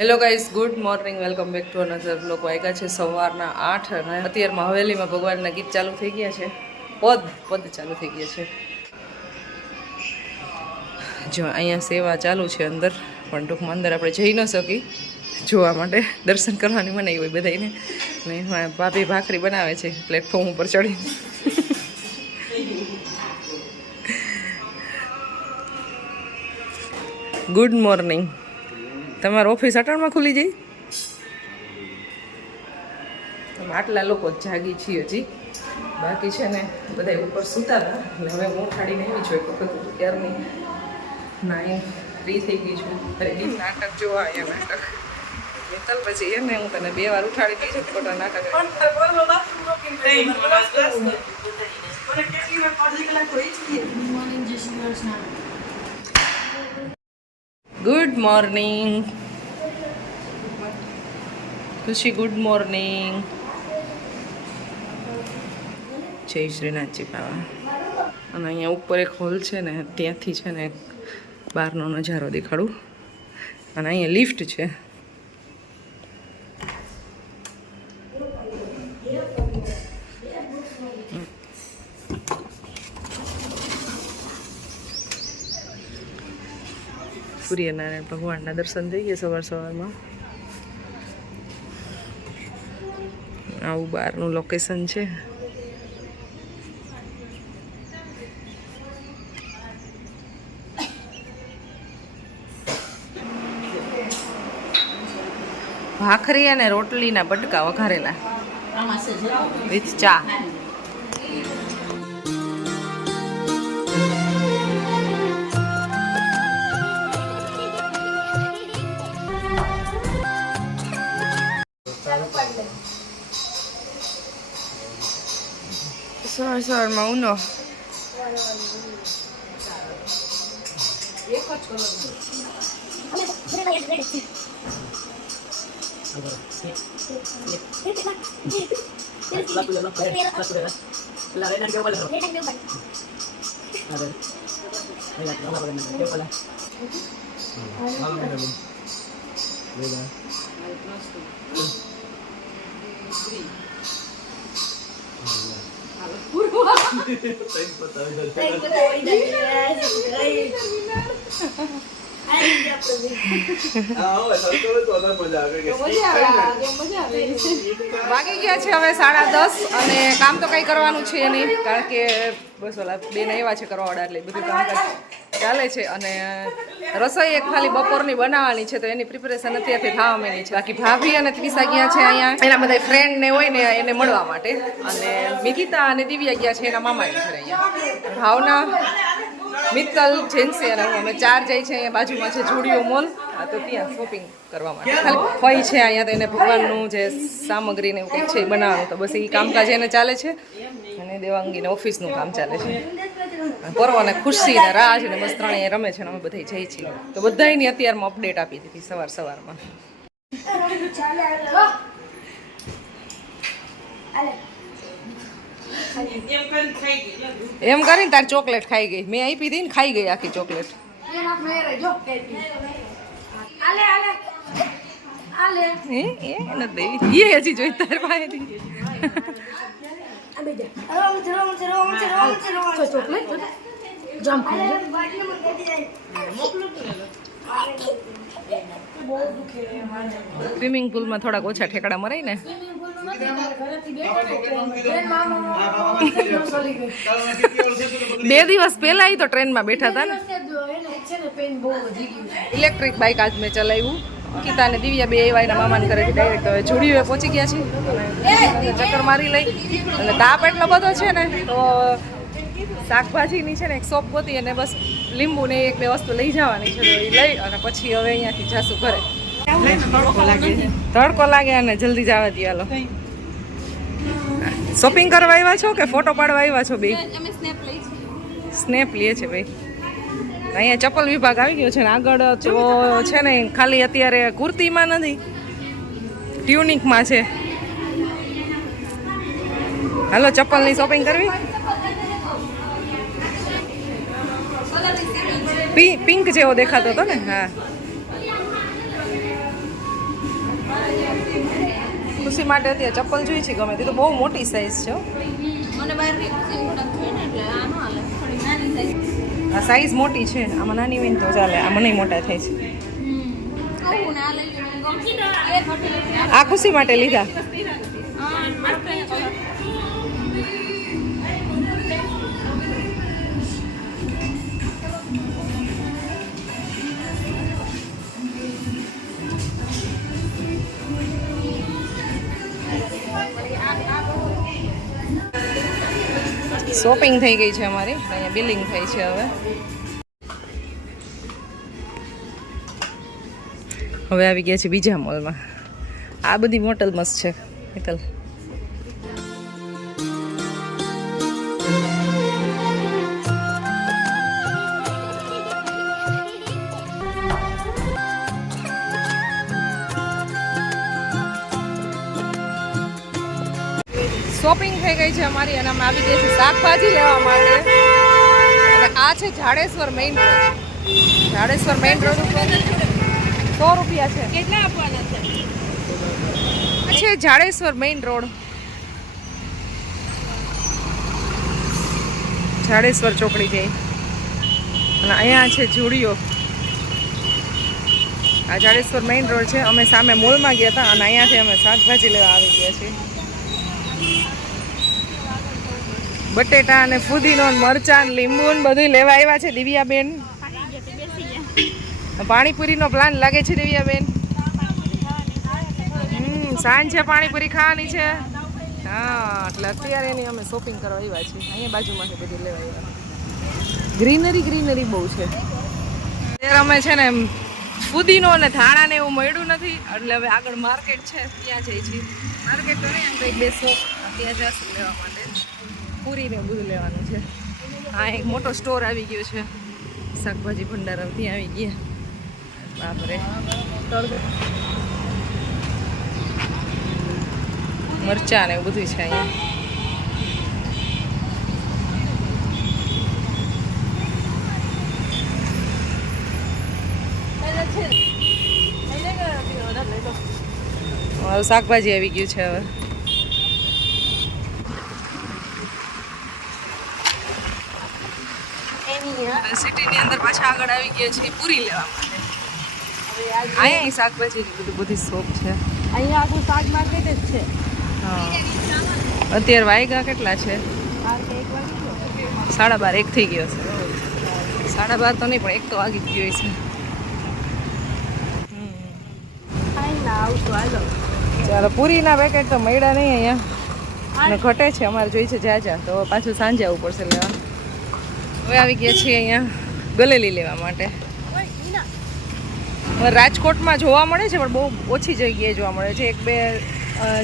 Hello guys, good morning, welcome back to another blog. વાગ્યા છે સવારના 8 અને અત્યારમાં હવેલીમાં ભગવાનના ગીત ચાલુ થઈ ગયા છે. પદ ચાલુ થઈ ગયા છે. જો અહીંયા સેવા ચાલુ છે અંદર, પણ ટૂંકમાં અંદર આપણે જઈ ન શકી જોવા માટે. દર્શન કરવાની મનાઈ હોય બધાને. ને ભાભી ભાખરી બનાવે છે પ્લેટફોર્મ ઉપર ચડી. Good morning. તમારી ઓફિસ અટાણમાં ખુલી જાય? તમે આટલા લોકો જાગી છીએ હજી, બાકી છે ને બધા ઉપર સૂતા હતા. એટલે હવે હું ઉઠાડીને આવી છું એક વખત. ક્યારની 9:03 થઈ ગઈ છું. નાટક જોવા અહીંયા નાટક મિત્તલ પછી એને હું તને 2 વાર ઉઠાડી દઈ છું. ખોટા નાટક. ગુડ મોર્નિંગ ખુશી, ગુડ મોર્નિંગ. જય શ્રીનાથજી બાવા. અને અહીંયા ઉપર એક હોલ છે ને, ત્યાંથી છે ને બહારનો નજારો દેખાડું. અને અહીંયા લિફ્ટ છે. સૂર્યનારાયણ ભગવાનના દર્શન થઈ ગયા સવારમાં. આવું બહારનું લોકેશન છે. ભાખરી અને રોટલીના બટકા વઘારેલા વિથ ચા. સવારમાં ઉનો વાગી ગયા છે હવે 10:30 અને કામ તો કંઈ કરવાનું છે નહીં, કારણ કે બસ ઓલા બેન આવ્યા છે કરવાવાળા, એટલે બધું કામકાજ ચાલે છે. અને રસોઈ એક ખાલી બપોરની બનાવવાની છે, તો એની પ્રિપેરેશન અત્યારથી થવા માંડી છે. બાકી ભાભી અને ત્રિષા ગયા છે અહીંયા એના બધા ફ્રેન્ડ ને હોય ને એને મળવા માટે. અને મિકિતા અને દિવ્યા ગયા છે એના મામાની ઘરે. અહીંયા ભાવના, મિત્તલ, જેન્સી અને અમે 4 જાય છે. અહીંયા બાજુમાં છે જુડિયો મોલ, તો ત્યાં શોપિંગ કરવા માટે. ખાલી ફઈ છે અહીંયા, તો એને ભગવાનનું જે સામગ્રી ને એવું કંઈક છે એ બનાવવાનું, તો બસ એ કામકાજ એને ચાલે છે. અને દેવાંગીને ઓફિસનું કામ ચાલે છે. પરવો ને ખુશી ને રાજ ને બસ ત્રણેય રમે છે. અને અમે બધા જઈએ છીએ. તો બધાની અત્યારમાં અપડેટ આપી દીધી સવારમાં. એમ કરીને તાર ચોકલેટ ખાઈ ગઈ. મેં આપી હતી ને, ખાઈ ગઈ આખી ચોકલેટ. હજી જોઈ તાર પાસેથી સ્વિમિંગ પુલમાં થોડાક ઓછા ઠેકડા મરાય ને. 2 દિવસ પહેલા તો ટ્રેનમાં બેઠા હતા ને. ઇલેક્ટ્રિક બાઇક આજ મેં ચલાવ્યું. ગીતા અને દિવ્યા 2 આવ્યા એના મામાને ઘરેથી ડાયરેક્ટ હવે જુડીએ પહોંચી ગયા છે. અને ચક્કર મારી લઈ. અને તાપ એટલો બધો છે ને, તો શાકભાજીની છે ને એક શોપ ગોતી અને બસ લીંબુ ને 1-2 વસ્તુ લઈ જવાની છે. તો એ લઈ અને પછી હવે અહીંયાથી જાશું ઘરે. તડકો લાગે અને જલ્દી જવા દે. હાલો, શોપિંગ કરવા આવ્યા છો કે ફોટો પાડવા આવ્યા છો? બે સ્નેપ લે છે ભાઈ. અહીંયા ચપ્પલ વિભાગ આવી ગયો છે ને. આગળ તો છે ને ખાલી અત્યારે કુર્તીમાં નથી, ટ્યુનિકમાં છે. હાલો, ચપ્પલની શોપિંગ કરવી. પિંક જેવો દેખાતો હતો ને. હા, ખુશી માટે અત્યારે ચપ્પલ જોઈ છે ગમે તે તો બહુ મોટી સાઈઝ છે હો. મને બહારની ખુશી ઉડક છે ને એટલે આ ન હાલે થોડી નાની સાઈઝ. આ સાઈઝ મોટી છે આમાં નાની હોય ને તો ચાલે આ મને મોટા થાય છે. કહું ને આ લઈ લે મને ગમતી ને એ ખોટી આ ખુશી માટે લીધા. હા મસ્ત છે. શોપિંગ થઈ ગઈ છે અમારી અહીંયા બિલિંગ થઈ છે હવે. હવે આવી ગયા છે બીજા મોલમાં. આ બધી મોટલ મસ્ત છે મિત્તલ. શોપિંગ થઈ ગઈ છે અમારી અને અમે આવી ગયા છે શાકભાજી લેવા માટે. અને આ છે Jadeshwar main road. Jadeshwar main road ઉપર 100 રૂપિયા છે. કેટલા આપવાના છે? આ છે જાડેશ્વર મેઇન રોડ. જાડેશ્વર ચોકડી જાય અને અહીંયા છે જુડિયો. આ જાડેશ્વર મેઇન રોડ છે. અમે સામે મોલમાં ગયા હતા અને અહીંયાથી અમે શાકભાજી લેવા આવી ગયા છીએ. બટેટા અને ફુદીનો મરચાં લીંબુ બધું લેવા આવ્યા છે દિવ્યાબેન. પાણીપુરીનો પ્લાન લાગે છે દિવ્યાબેન. સાંજે પાણીપુરી ખાવાની છે. હા એટલે અત્યારે એની અમે શોપિંગ કરવા આવ્યા છીએ. અહીંયા બાજુમાંથી બધું લેવા આવ્યા. ગ્રીનરી બહુ છે. અત્યારે અમે છે ને ફુદીનો અને ધાણા ને એવું મળ્યું નથી એટલે હવે આગળ માર્કેટ છે ત્યાં જઈ છીએ. માર્કેટ તો નહીં કંઈક 2 શોપ ત્યાં જશું લેવા માટે. પૂરીને બધું લેવાનું છે. હા એક મોટો સ્ટોર આવી ગયો છે શાકભાજી ભંડાર ત્યાં આવી ગયા. બાપરે મરચાં ને એવું બધું છે અહીંયા. શાકભાજી આવી ગયું છે હવે. સિટીની અંદર પાછા આગળ આવી ગયા છે પૂરી લેવા માટે. અહીંયા શાકભાજી બધી શોપ છે. અહીંયા આખું શાક માર્કેટ જ છે. હા અત્યારે વાગ્યા કેટલા છે? 12:30 1 થઈ ગયો છે. 12:30 તો નહીં પણ 1 તો વાગી જ ગયો છે. ચાલો પૂરીના પેકેટ તો મળ્યા નહીં અહીંયા અને ઘટે છે અમારે જોઈ છે જ્યાં તો પાછું સાંજે આવવું પડશે લેવા. હવે આવી ગયા છીએ અહીંયા ગલેલી લેવા માટે. રાજકોટમાં જોવા મળે છે પણ બહુ ઓછી જગ્યાએ જોવા મળે છે. 1-2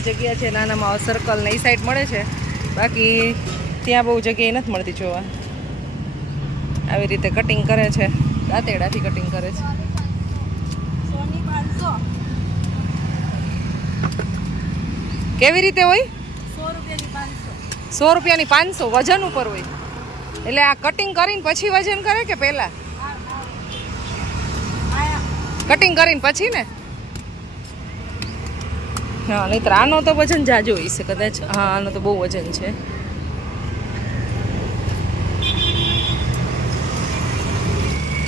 જગ્યા છે નાનામાં સર્કલ ને એ સાઈડ મળે છે. બાકી ત્યાં બહુ જગ્યાએ નથી મળતી જોવા. આવી રીતે કટિંગ કરે છે દાંતેડાથી કટિંગ કરે છે. કેવી રીતે હોય? 100 રૂપિયાની 500 વજન ઉપર હોય. એટલે આ કટિંગ કરીને પછી વજન કરે કે પહેલા? કટિંગ કરીને પછી ને. હા નહીં આનો તો વજન જાજો હોય છે કદાચ. હા આનો તો બહુ વજન છે.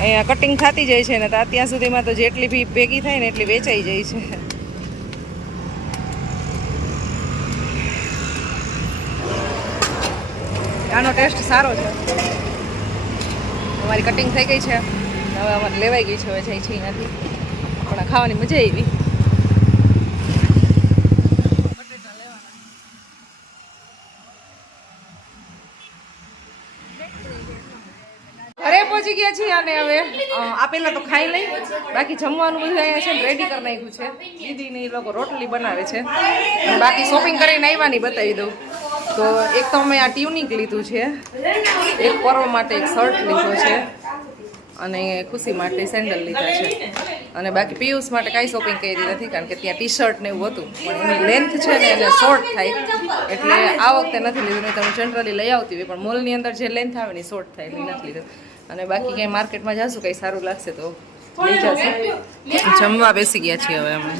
અહીંયા કટિંગ થતી જાય છે ને ત્યાં સુધીમાં તો જેટલી બી ભેગી થાય ને એટલી વેચાઈ જાય છે. આનો ટેસ્ટ સારો છે. અમારી કટિંગ થઈ ગઈ છે હવે અમારે લેવાઈ ગઈ છે. હવે જાય છે એનાથી પણ ખાવાની મજા આવી. ઘરે પહોંચી ગયા છીએ અને હવે આપેલા તો ખાઈ લઈ. બાકી જમવાનું બધું અહીંયા છે ને રેડી કરી નાખ્યું છે. દીદીને એ લોકો રોટલી બનાવે છે. બાકી શોપિંગ કરીને આવ્યા નહીં બતાવી દઉં તો એક તો અમે આ ટ્યુનિક લીધું છે. એક પર્વ માટે એક શર્ટ લીધો છે અને ખુશી માટે સેન્ડલ લીધા છે. અને બાકી પિયુષ માટે કાંઈ શોપિંગ કરી નથી કારણ કે ત્યાં ટી શર્ટ ને એવું હતું પણ એની લેન્થ છે ને એને શોર્ટ થાય એટલે આ વખતે નથી લીધું. નહીં તમે જનરલી લઈ આવતી હોય પણ મોલની અંદર જે લેન્થ આવે ને શોર્ટ થાય એટલે નથી લીધું. અને બાકી ક્યાંય માર્કેટમાં જશું કંઈ સારું લાગશે તો લઈ જશું. જમવા બેસી ગયા છીએ હવે અમે.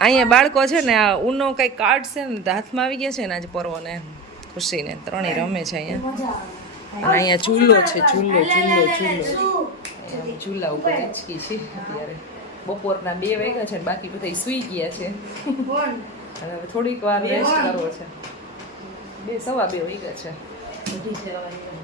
અહીંયા બાળકો છે ને આ ઉનો કંઈક કાર્ડ છે ને તો હાથમાં આવી ગયા છે ને આજે પર્વને ખુશીને ત્રણેય રમે છે અહીંયા અને અહીંયા ઝૂલો છે ઝૂલો ઝૂલા ઉપર હિંચકી છે અત્યારે બપોરના 2 વાગ્યા છે ને બાકી બધા સૂઈ ગયા છે અને હવે થોડીક વાર રેસ્ટ કરવો છે 2 સવા 2 વાગ્યા છે